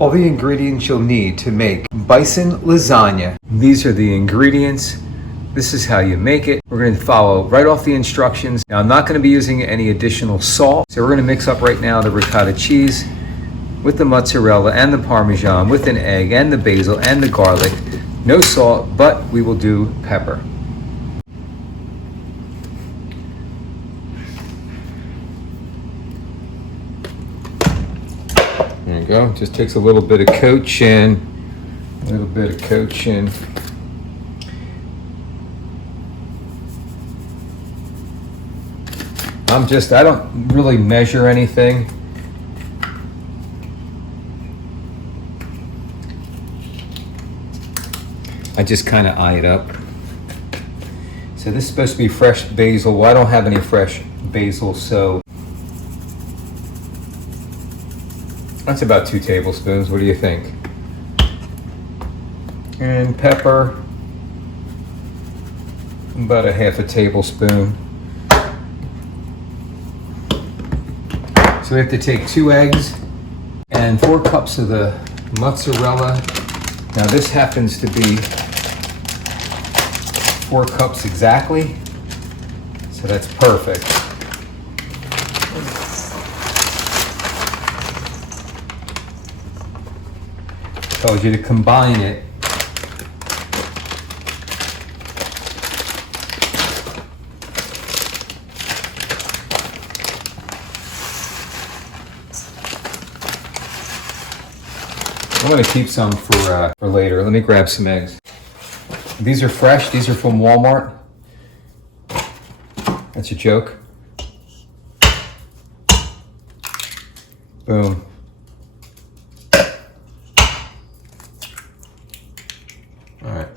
All the ingredients you'll need to make bison lasagna. These are the ingredients. This is how you make it. We're going to follow right off the instructions. Now, I'm not going to be using any additional salt. So we're going to mix up right now the ricotta cheese with the mozzarella and the Parmesan with an egg and the basil and the garlic. No salt, but we will do pepper. There you go. Just takes a little bit of coaching. A little bit of coaching. I don't really measure anything. I just kind of eye it up. So this is supposed to be fresh basil. Well, I don't have any fresh basil, so that's about 2 tablespoons. What do you think? And pepper, about a half a tablespoon. So we have to take 2 eggs and 4 cups of the mozzarella. Now this happens to be 4 cups exactly, so that's perfect. Tells you to combine it. I'm going to keep some for later. Let me grab some eggs. These are fresh. These are from Walmart. That's a joke. Boom. All right.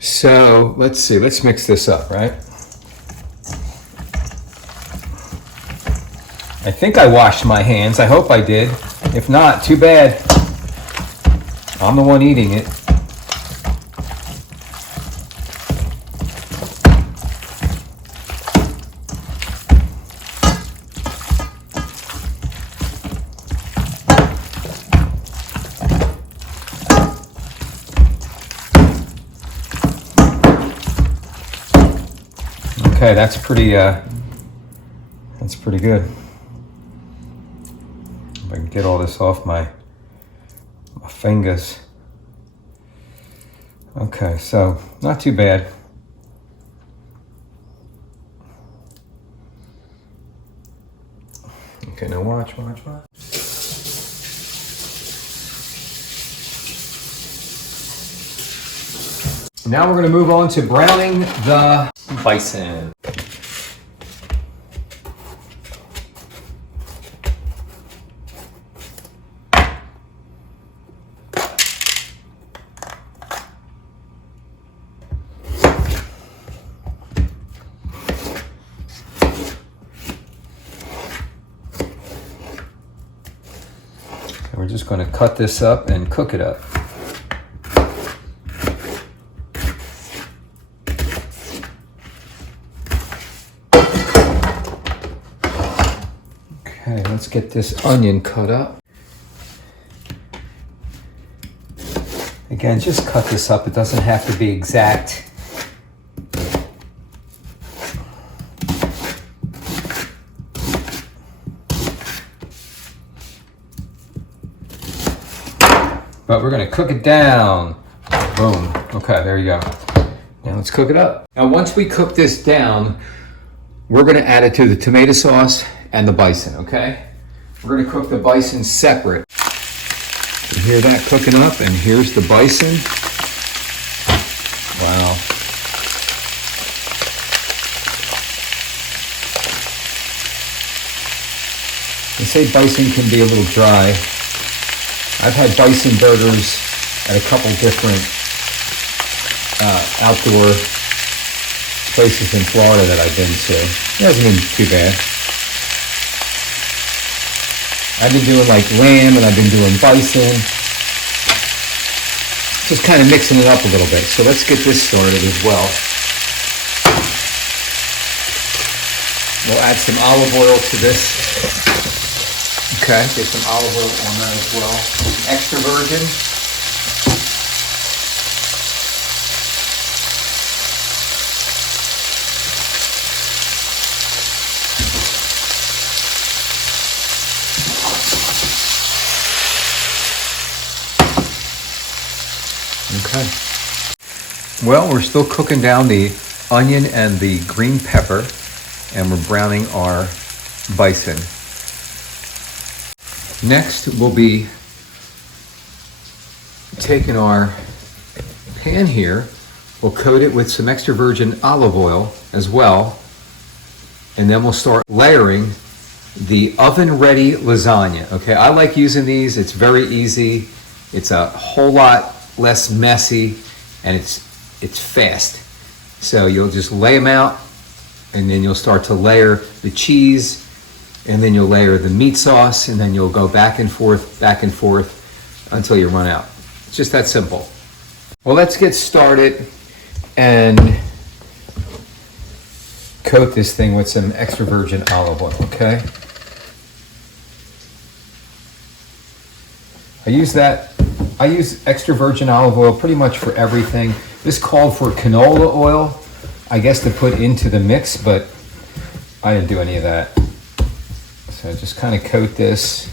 So let's see. Let's mix this up, right? I think I washed my hands. I hope I did. If not, too bad. I'm the one eating it. Okay, that's pretty good. If I can get all this off my fingers. Okay, so not too bad. Okay, now watch. Now we're going to move on to browning the bison. We're just going to cut this up and cook it up. Okay, let's get this onion cut up. Again, just cut this up. It doesn't have to be exact. But we're going to cook it down. Boom. Okay, there you go. Now let's cook it up. Now once we cook this down, we're going to add it to the tomato sauce and the bison, okay? We're going to cook the bison separate. You hear that cooking up, and here's the bison. Wow. They say bison can be a little dry. I've had bison burgers at a couple different outdoor places in Florida that I've been to. It hasn't been too bad. I've been doing like lamb and I've been doing bison. Just kind of mixing it up a little bit. So let's get this started as well. We'll add some olive oil to this. Okay, get some olive oil on that as well. Extra virgin. Okay. Well, we're still cooking down the onion and the green pepper, and we're browning our bison. Next, we'll be taking our pan here. We'll coat it with some extra virgin olive oil as well, and then we'll start layering the oven-ready lasagna. Okay, I like using these. It's very easy. It's a whole lot less messy, and it's fast. So you'll just lay them out, and then you'll start to layer the cheese, and then you'll layer the meat sauce, and then you'll go back and forth until you run out. It's just that simple. Well, let's get started and coat this thing with some extra virgin olive oil, okay? I use extra virgin olive oil pretty much for everything. This called for canola oil, I guess, to put into the mix, but I didn't do any of that. So just kind of coat this.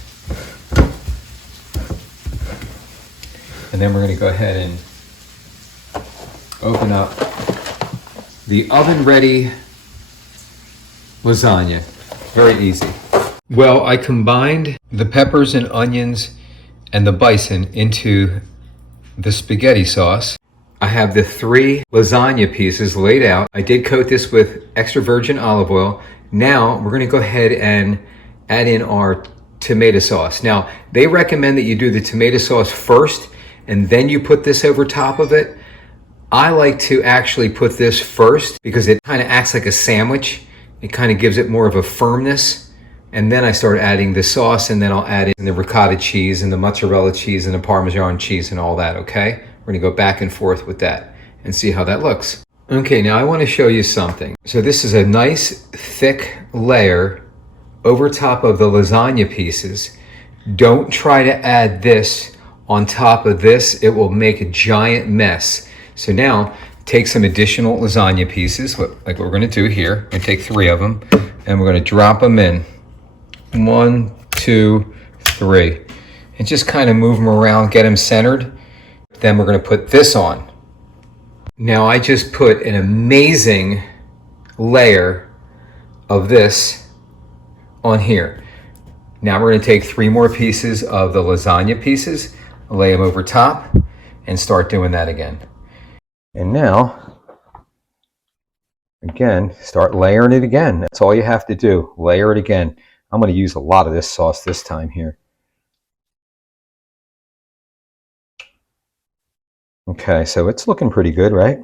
And then we're going to go ahead and open up the oven-ready lasagna. Very easy. Well, I combined the peppers and onions and the bison into the spaghetti sauce. I have the 3 lasagna pieces laid out. I did coat this with extra virgin olive oil. Now we're going to go ahead and add in our tomato sauce. Now, they recommend that you do the tomato sauce first and then you put this over top of it. I like to actually put this first because it kind of acts like a sandwich. It kind of gives it more of a firmness. And then I start adding the sauce, and then I'll add in the ricotta cheese and the mozzarella cheese and the Parmesan cheese and all that, okay? We're gonna go back and forth with that and see how that looks. Okay, now I wanna show you something. So this is a nice thick layer over top of the lasagna pieces. Don't try to add this on top of this. It will make a giant mess. So now take some additional lasagna pieces, like what we're gonna do here. I'm gonna take 3 of them, and we're gonna drop them in. 1, 2, 3. And just kind of move them around, get them centered. Then we're gonna put this on. Now I just put an amazing layer of this on here. Now we're gonna take 3 more pieces of the lasagna pieces, lay them over top, and start doing that again. And now, again, start layering it again. That's all you have to do, layer it again. I'm gonna use a lot of this sauce this time here. Okay, so it's looking pretty good, right?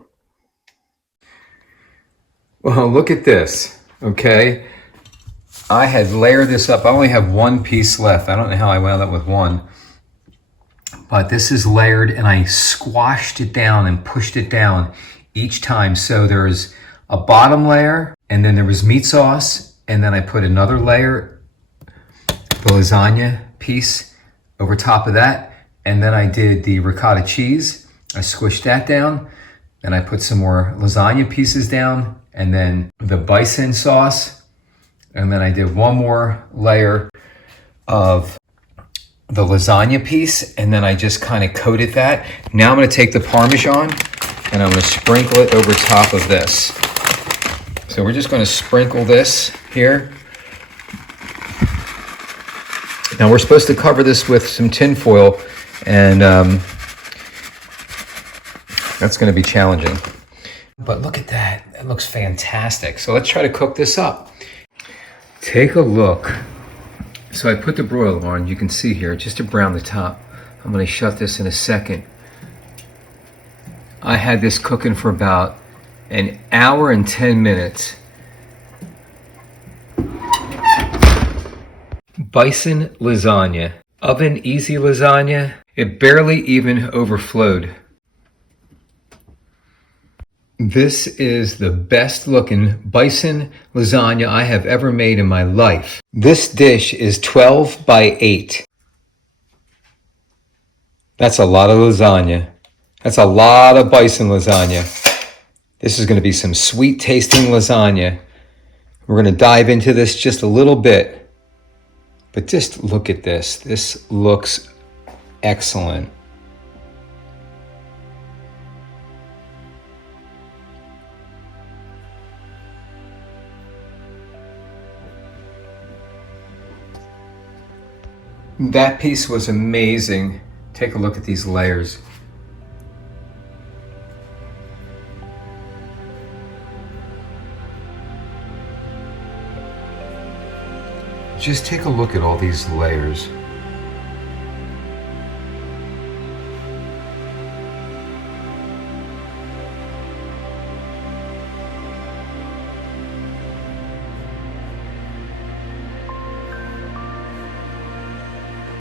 Well, look at this, okay? I had layered this up. I only have 1 piece left. I don't know how I wound up with 1. But this is layered, and I squashed it down and pushed it down each time. So there's a bottom layer, and then there was meat sauce, and then I put another layer, the lasagna piece, over top of that. And then I did the ricotta cheese. I squished that down. Then I put some more lasagna pieces down, and then the bison sauce. And then I did 1 more layer of the lasagna piece, and then I just kind of coated that. Now I'm going to take the Parmesan and I'm going to sprinkle it over top of this. So we're just going to sprinkle this here. Now we're supposed to cover this with some tin foil, and that's going to be challenging. But look at that. That looks fantastic. So let's try to cook this up. Take a look. So I put the broiler on, you can see here, just to brown the top. I'm going to shut this in a second. I had this cooking for about 1 hour and 10 minutes. Bison lasagna, oven easy lasagna. It barely even overflowed. This is the best looking bison lasagna I have ever made in my life. This dish is 12 by 8. That's a lot of lasagna. That's a lot of bison lasagna. This is going to be some sweet tasting lasagna. We're going to dive into this just a little bit. But just look at this. This looks excellent. That piece was amazing. Take a look at these layers. Just take a look at all these layers.